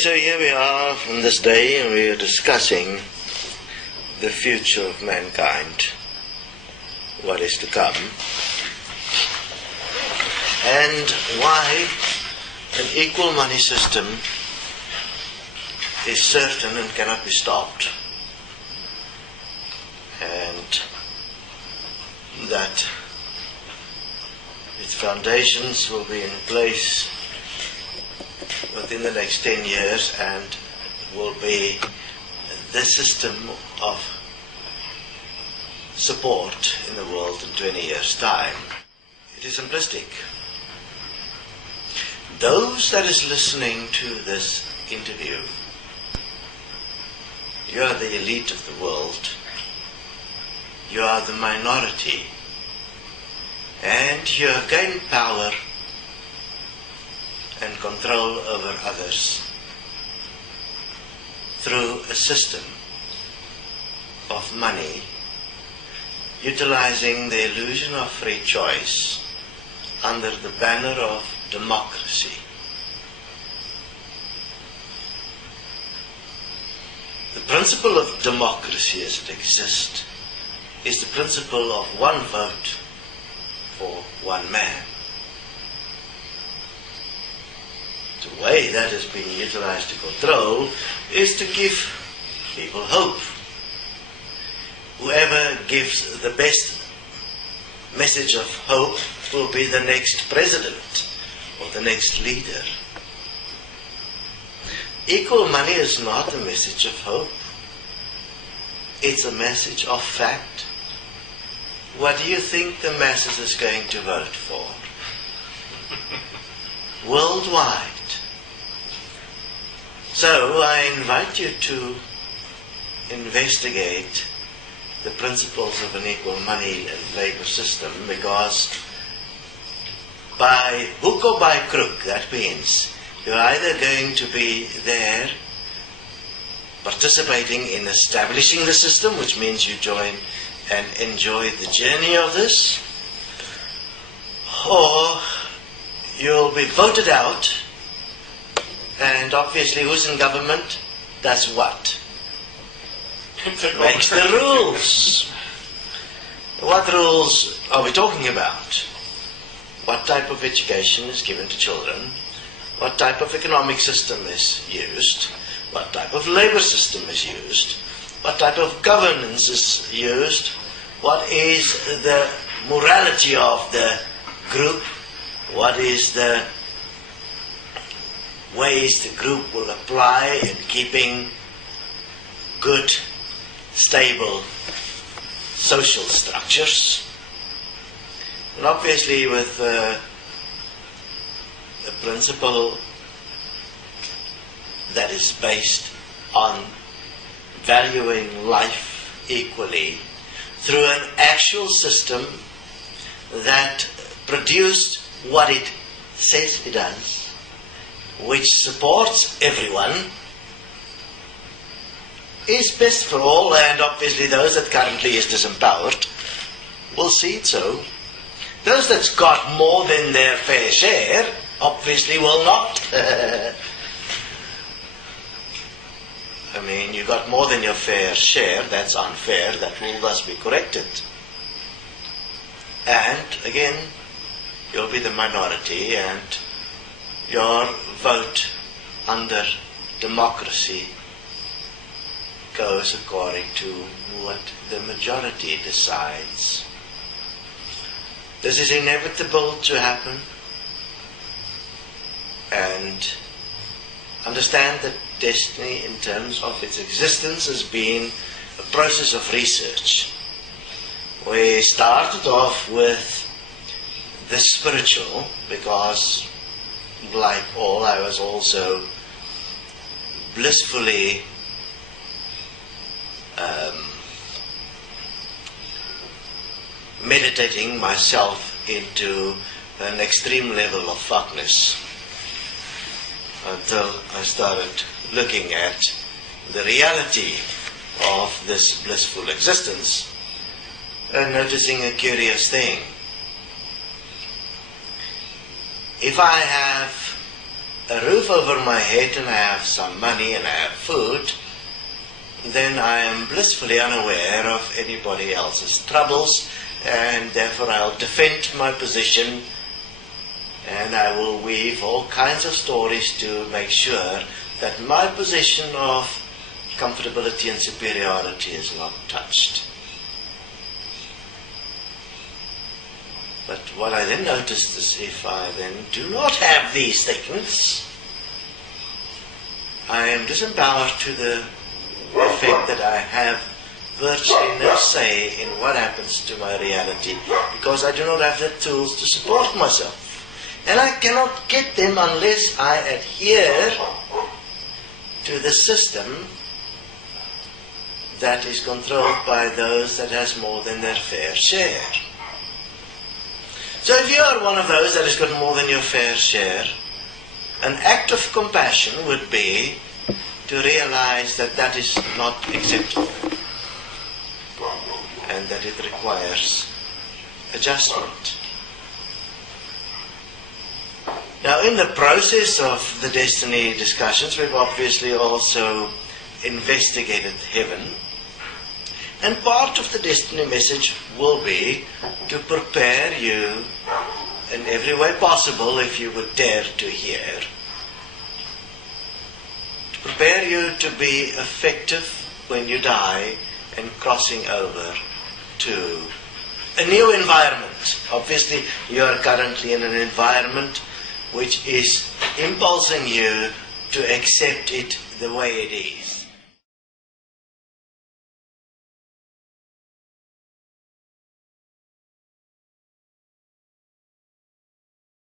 so here we are on this day and we are discussing the future of mankind, what is to come, and why an equal money system is certain and cannot be stopped, and that its foundations will be in place within the next 10 years and will be the system of support in the world in 20 years' time. It is simplistic. Those that is listening to this interview, you are the elite of the world. You are the minority. And you have gained power and control over others through a system of money utilizing the illusion of free choice under the banner of democracy. The principle of democracy as it exists is the principle of one vote for one man. The way that is being utilized to control is to give people hope. Whoever gives the best message of hope will be the next president or the next leader. Equal money is not a message of hope. It's a message of fact. What do you think the masses is going to vote for? Worldwide. So I invite you to investigate the principles of an equal money and labor system, because by hook or by crook, that means you're either going to be there participating in establishing the system, which means you join and enjoy the journey of this, or you'll be voted out, and obviously who's in government does what? Makes the rules. What rules are we talking about? What type of education is given to children? What type of economic system is used? What type of labor system is used? What type of governance is used? What is the morality of the group? What is the ways the group will apply in keeping good, stable social structures? And obviously with a principle that is based on valuing life equally through an actual system that produced what it says it does, which supports everyone, is best for all, and obviously those that currently is disempowered will see it so. Those that's got more than their fair share obviously will not. I mean, you got more than your fair share, that's unfair, that will thus be corrected. And again, you'll be the minority, and your vote under democracy goes according to what the majority decides. This is inevitable to happen, and understand that destiny in terms of its existence has been a process of research. We started off with the spiritual, because like all, I was also blissfully meditating myself into an extreme level of fuckness until I started looking at the reality of this blissful existence and noticing a curious thing. If I have a roof over my head and I have some money and I have food, then I am blissfully unaware of anybody else's troubles, and therefore I'll defend my position and I will weave all kinds of stories to make sure that my position of comfortability and superiority is not touched. But what I then noticed is if I then do not have these things, I am disempowered to the effect that I have virtually no say in what happens to my reality, because I do not have the tools to support myself. And I cannot get them unless I adhere to the system that is controlled by those that has more than their fair share. So if you are one of those that has got more than your fair share, an act of compassion would be to realize that that is not acceptable and that it requires adjustment. Now, in the process of the destiny discussions, we've obviously also investigated heaven. And part of the destiny message will be to prepare you in every way possible, if you would dare to hear, to prepare you to be effective when you die and crossing over to a new environment. Obviously, you are currently in an environment which is impulsing you to accept it the way it is.